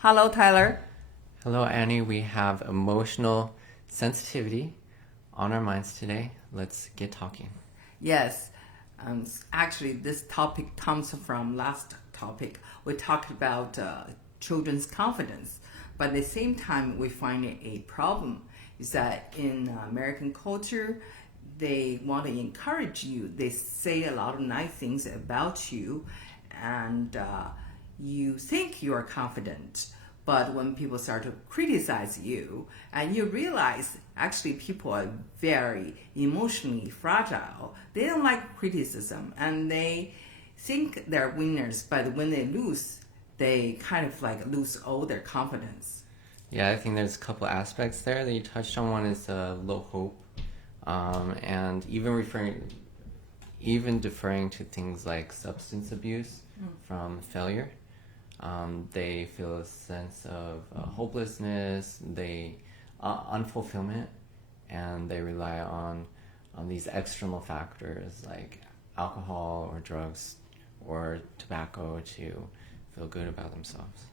Hello, Tyler. Hello, Annie. We have emotional sensitivity on our minds today. Let's get talking. Yes, actually, this topic comes from last topic. We talked about children's confidence, but at the same time, we find a problem is that in American culture, they want to encourage you. They say a lot of nice things about you, and you think you are confident. But when people start to criticize you, and you realize actually people are very emotionally fragile, they don't like criticism and they think they're winners, but when they lose, they kind of like lose all their confidence. Yeah, I think there's a couple aspects there that you touched on. One is low hope, and even deferring to things like substance abuse from failure. They feel a sense of hopelessness, unfulfillment, and they rely on these external factors like alcohol or drugs or tobacco to feel good about themselves.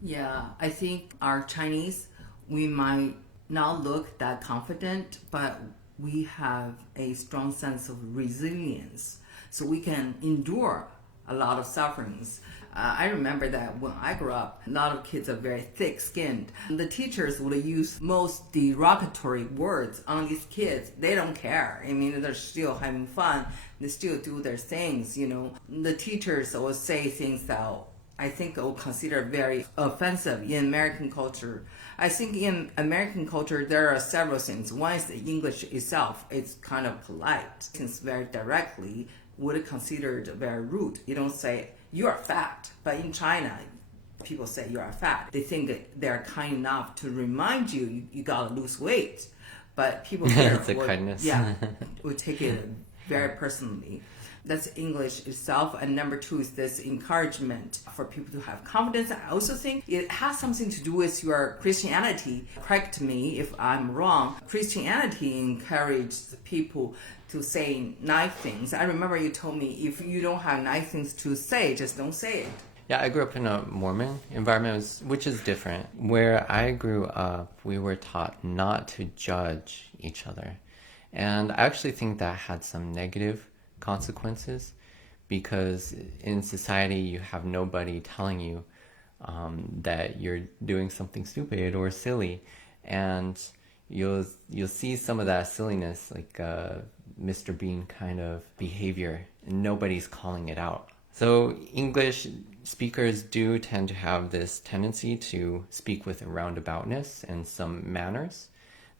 Yeah, I think our Chinese, we might not look that confident, but we have a strong sense of resilience. So we can endure a lot of sufferings. I remember that when I grew up, a lot of kids are very thick-skinned. The teachers would use most derogatory words on these kids. They don't care. I mean, they're still having fun. They still do their things, you know. The teachers will say things that I think will consider very offensive in American culture. I think in American culture there are several things. One is the English itself. It's kind of polite. Since very directly would considered very rude. You don't say you are fat, but in China, people say you are fat. They think they're kind enough to remind you gotta lose weight, but people here It's a kindness. would take it very personally. That's English itself. And number two is this encouragement for people to have confidence. I also think it has something to do with your Christianity. Correct me if I'm wrong. Christianity encourages people to say nice things. I remember you told me if you don't have nice things to say, just don't say it. Yeah, I grew up in a Mormon environment, which is different. Where I grew up, we were taught not to judge each other. And I actually think that had some negative consequences because in society you have nobody telling you that you're doing something stupid or silly, and you'll see some of that silliness like Mr. Bean kind of behavior, and nobody's calling it out. So English speakers do tend to have this tendency to speak with a roundaboutness and some manners,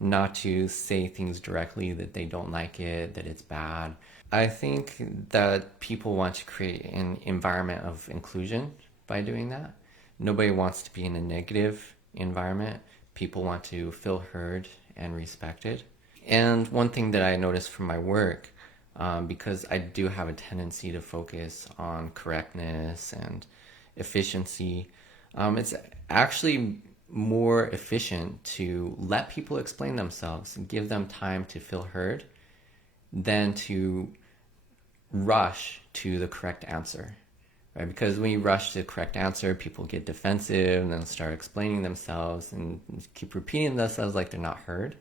not to say things directly that they don't like it, that it's bad. I think that people want to create an environment of inclusion by doing that. Nobody wants to be in a negative environment. People want to feel heard and respected. And one thing that I noticed from my work, because I do have a tendency to focus on correctness and efficiency, it's actually more efficient to let people explain themselves and give them time to feel heard than to rush to the correct answer, right? Because when you rush to the correct answer, people get defensive and then start explaining themselves and keep repeating themselves like they're not heard,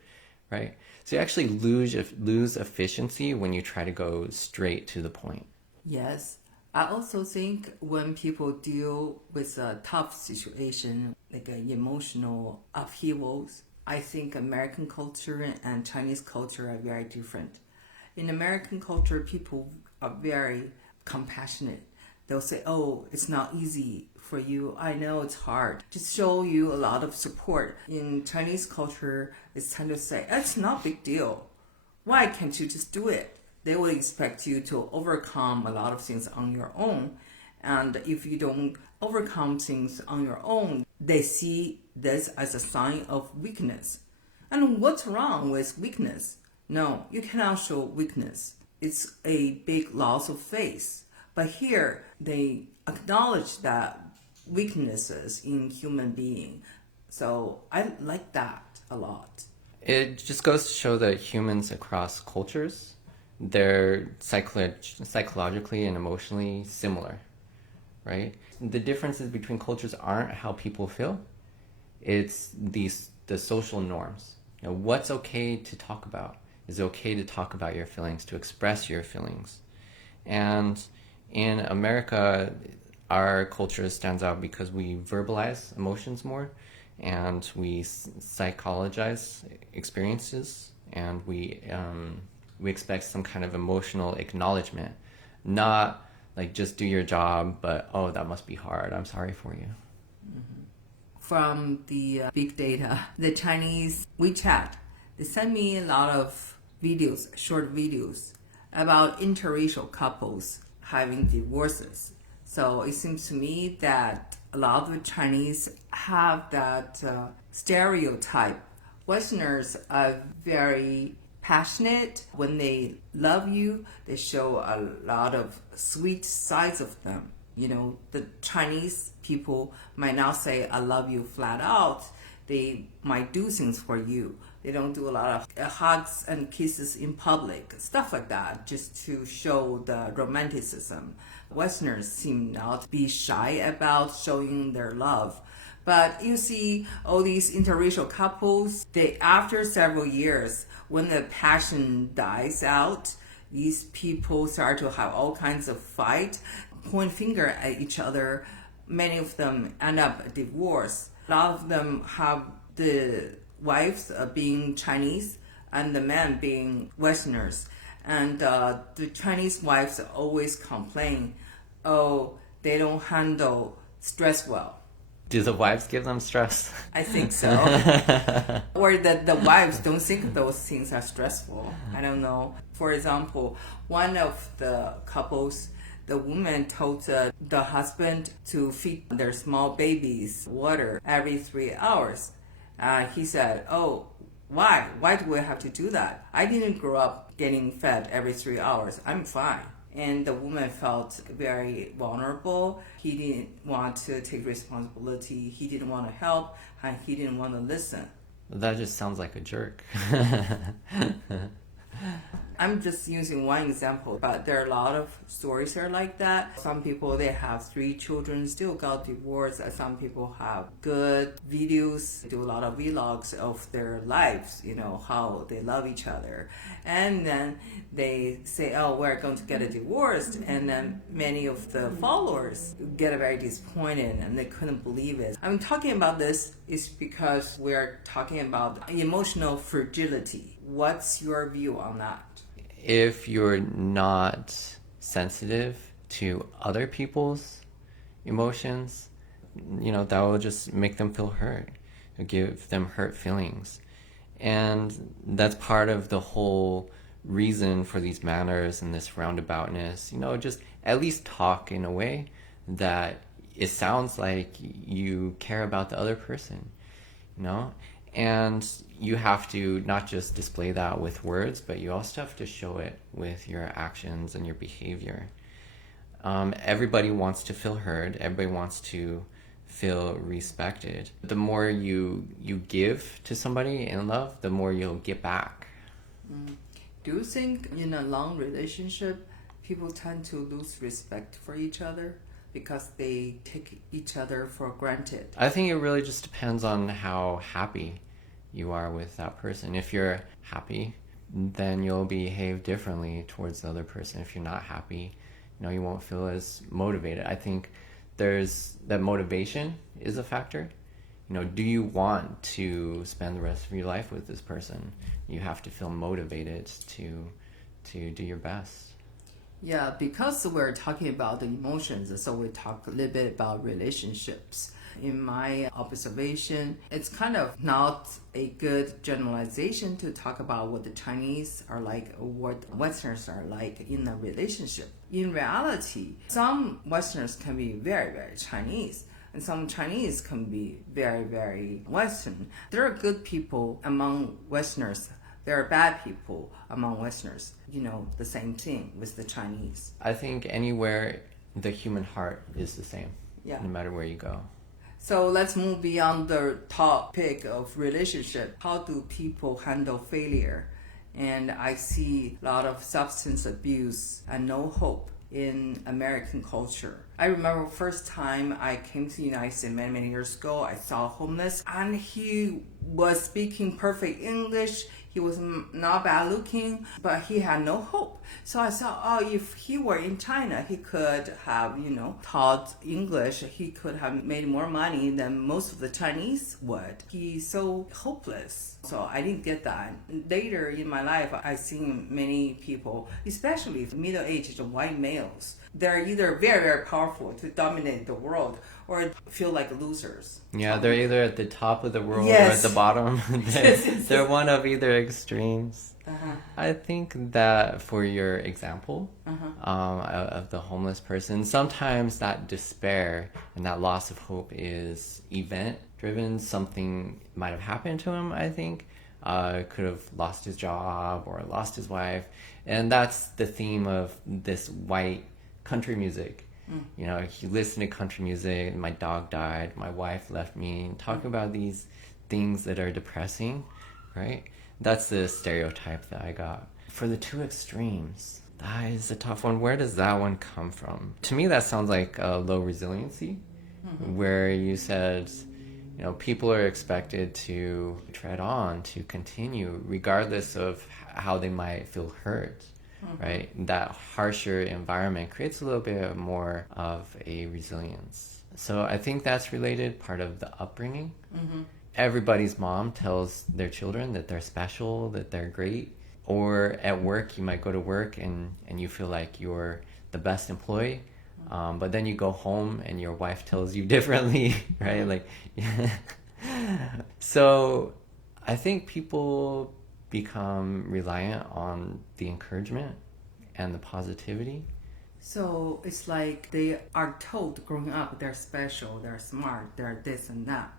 right? So you actually lose efficiency when you try to go straight to the point. Yes. I also think when people deal with a tough situation, like emotional upheavals, I think American culture and Chinese culture are very different. In American culture, people are very compassionate. They'll say, oh, it's not easy for you. I know it's hard. Just show you a lot of support. In Chinese culture, it's tend to say, it's not a big deal. Why can't you just do it? They will expect you to overcome a lot of things on your own. And if you don't overcome things on your own, they see this as a sign of weakness. And what's wrong with weakness? No, you cannot show weakness. It's a big loss of faith. But here, they acknowledge that weaknesses in human being. So I like that a lot. It just goes to show that humans across cultures, they're psychologically and emotionally similar, right? The differences between cultures aren't how people feel. It's the social norms. You know, what's okay to talk about? Is it okay to talk about your feelings, to express your feelings? And in America, our culture stands out because we verbalize emotions more, and we psychologize experiences, and we expect some kind of emotional acknowledgement, not like just do your job, but oh, that must be hard. I'm sorry for you. From the big data, the Chinese WeChat, they send me a lot of videos, short videos about interracial couples having divorces. So it seems to me that a lot of the Chinese have that stereotype. Westerners are very passionate. When they love you, they show a lot of sweet sides of them. You know, the Chinese people might not say, I love you flat out. They might do things for you. They don't do a lot of hugs and kisses in public, stuff like that, just to show the romanticism. Westerners seem not to be shy about showing their love. But you see all these interracial couples, after several years, when the passion dies out, these people start to have all kinds of fight, point finger at each other. Many of them end up divorced. A lot of them have the wives being Chinese and the men being Westerners. And the Chinese wives always complain, oh, they don't handle stress well. Do the wives give them stress? I think so. Or that the wives don't think those things are stressful. I don't know. For example, one of the couples, the woman told the husband to feed their small babies water every 3 hours. He said, oh, why? Why do we have to do that? I didn't grow up getting fed every 3 hours. I'm fine. And the woman felt very vulnerable. He didn't want to take responsibility. He didn't want to help. And he didn't want to listen. That just sounds like a jerk. I'm just using one example, but there are a lot of stories that are like that. Some people, they have 3 children, still got divorced. Some people have good videos, they do a lot of vlogs of their lives, you know, how they love each other. And then they say, oh, we're going to get a divorce. And then many of the followers get very disappointed and they couldn't believe it. I'm talking about this is because we're talking about emotional fragility. What's your view on that? If you're not sensitive to other people's emotions, you know, that will just make them feel hurt, give them hurt feelings. And that's part of the whole reason for these manners and this roundaboutness, you know, just at least talk in a way that it sounds like you care about the other person, you know? And you have to not just display that with words, but you also have to show it with your actions and your behavior. Everybody wants to feel heard. Everybody wants to feel respected. The more you give to somebody in love, the more you'll get back. Do you think in a long relationship, people tend to lose respect for each other because they take each other for granted? I think it really just depends on how happy you are with that person. If you're happy, then you'll behave differently towards the other person. If you're not happy, you know, you won't feel as motivated. I think there's that motivation is a factor. You know, do you want to spend the rest of your life with this person? You have to feel motivated to do your best. Yeah, because we're talking about the emotions, so we talk a little bit about relationships. In my observation, it's kind of not a good generalization to talk about what the Chinese are like or what Westerners are like in a relationship. In reality, some Westerners can be very, very Chinese, and some Chinese can be very, very Western. There are good people among Westerners. There are bad people among Westerners. You know, the same thing with the Chinese. I think anywhere the human heart is the same, yeah, no matter where you go. So let's move beyond the topic of relationship. How do people handle failure? And I see a lot of substance abuse and no hope in American culture. I remember first time I came to the United States many years ago, I saw homeless and he was speaking perfect English. He was not bad looking, but he had no hope. So I thought, oh, if he were in China, he could have, taught English. He could have made more money than most of the Chinese would. He's so hopeless. So I didn't get that. Later in my life, I've seen many people, especially middle-aged white males. They're either very powerful to dominate the world or feel like losers. Yeah, they're either at the top of the world or Yes. at the bottom. They're one of either extremes. I think that for your example of the homeless person, sometimes that despair and that loss of hope is event-driven. Something might have happened to him, I think. Could have lost his job or lost his wife. And that's the theme of this white country music. You listen to country music, my dog died, my wife left me, talking about these things that are depressing, right? That's the stereotype that I got. For the two extremes, that is a tough one. Where does that one come from? To me, that sounds like low resiliency, where you said, people are expected to tread on, to continue, regardless of how they might feel hurt. Right? That harsher environment creates a little bit more of a resilience. So I think that's related, part of the upbringing. Everybody's mom tells their children that they're special, that they're great. Or at work, you might go to work and you feel like you're the best employee. But then you go home and your wife tells you differently, right? So I think people become reliant on the encouragement and the positivity. So it's like they are told growing up they're special, they're smart, they're this and that.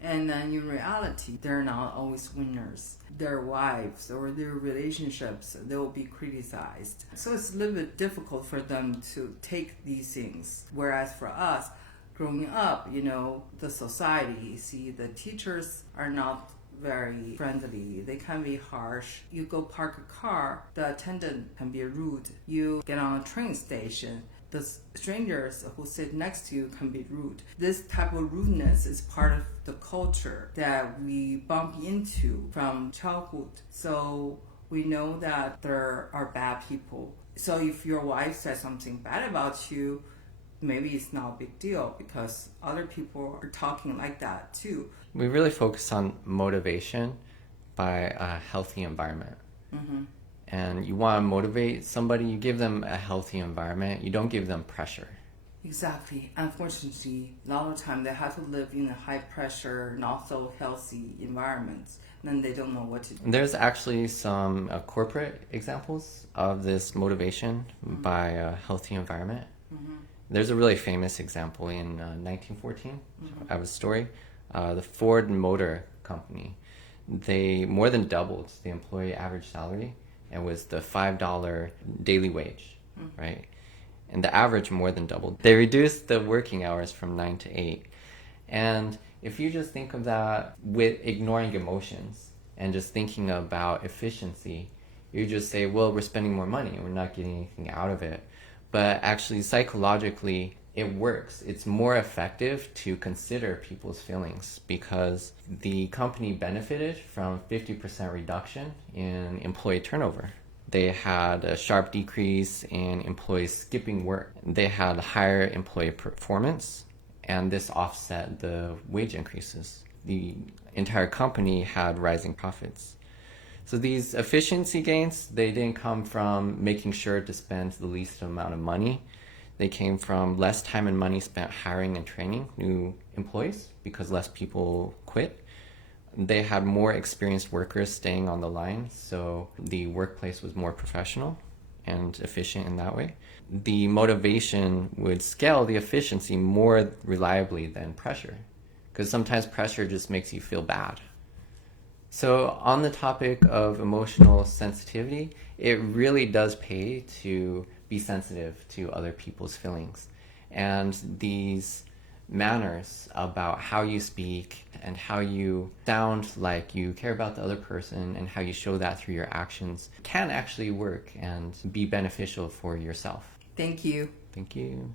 And then in reality, they're not always winners. Their wives or their relationships, they will be criticized. So it's a little bit difficult for them to take these things. Whereas for us, growing up, the society, the teachers are not very friendly. They can be harsh. You go park a car, the attendant can be rude. You get on a train station, the strangers who sit next to you can be rude. This type of rudeness is part of the culture that we bump into from childhood. So we know that there are bad people. So if your wife says something bad about you, maybe it's not a big deal because other people are talking like that too. We really focus on motivation by a healthy environment. And you want to motivate somebody, you give them a healthy environment. You don't give them pressure. Exactly. Unfortunately, a lot of time they have to live in a high pressure, not so healthy environments. Then they don't know what to do. There's actually some corporate examples of this motivation by a healthy environment. There's a really famous example in 1914. I have a story. The Ford Motor Company, they more than doubled the employee average salary. It was the $5 daily wage, right? And the average more than doubled. They reduced the working hours from 9 to 8. And if you just think of that with ignoring emotions and just thinking about efficiency, you just say, well, we're spending more money and we're not getting anything out of it. But actually, psychologically, it works. It's more effective to consider people's feelings because the company benefited from 50% reduction in employee turnover. They had a sharp decrease in employees skipping work. They had higher employee performance, and this offset the wage increases. The entire company had rising profits. So these efficiency gains, they didn't come from making sure to spend the least amount of money. They came from less time and money spent hiring and training new employees because less people quit. They had more experienced workers staying on the line, so the workplace was more professional and efficient in that way. The motivation would scale the efficiency more reliably than pressure, because sometimes pressure just makes you feel bad. So on the topic of emotional sensitivity, it really does pay to be sensitive to other people's feelings. And these manners about how you speak and how you sound like you care about the other person and how you show that through your actions can actually work and be beneficial for yourself. Thank you. Thank you.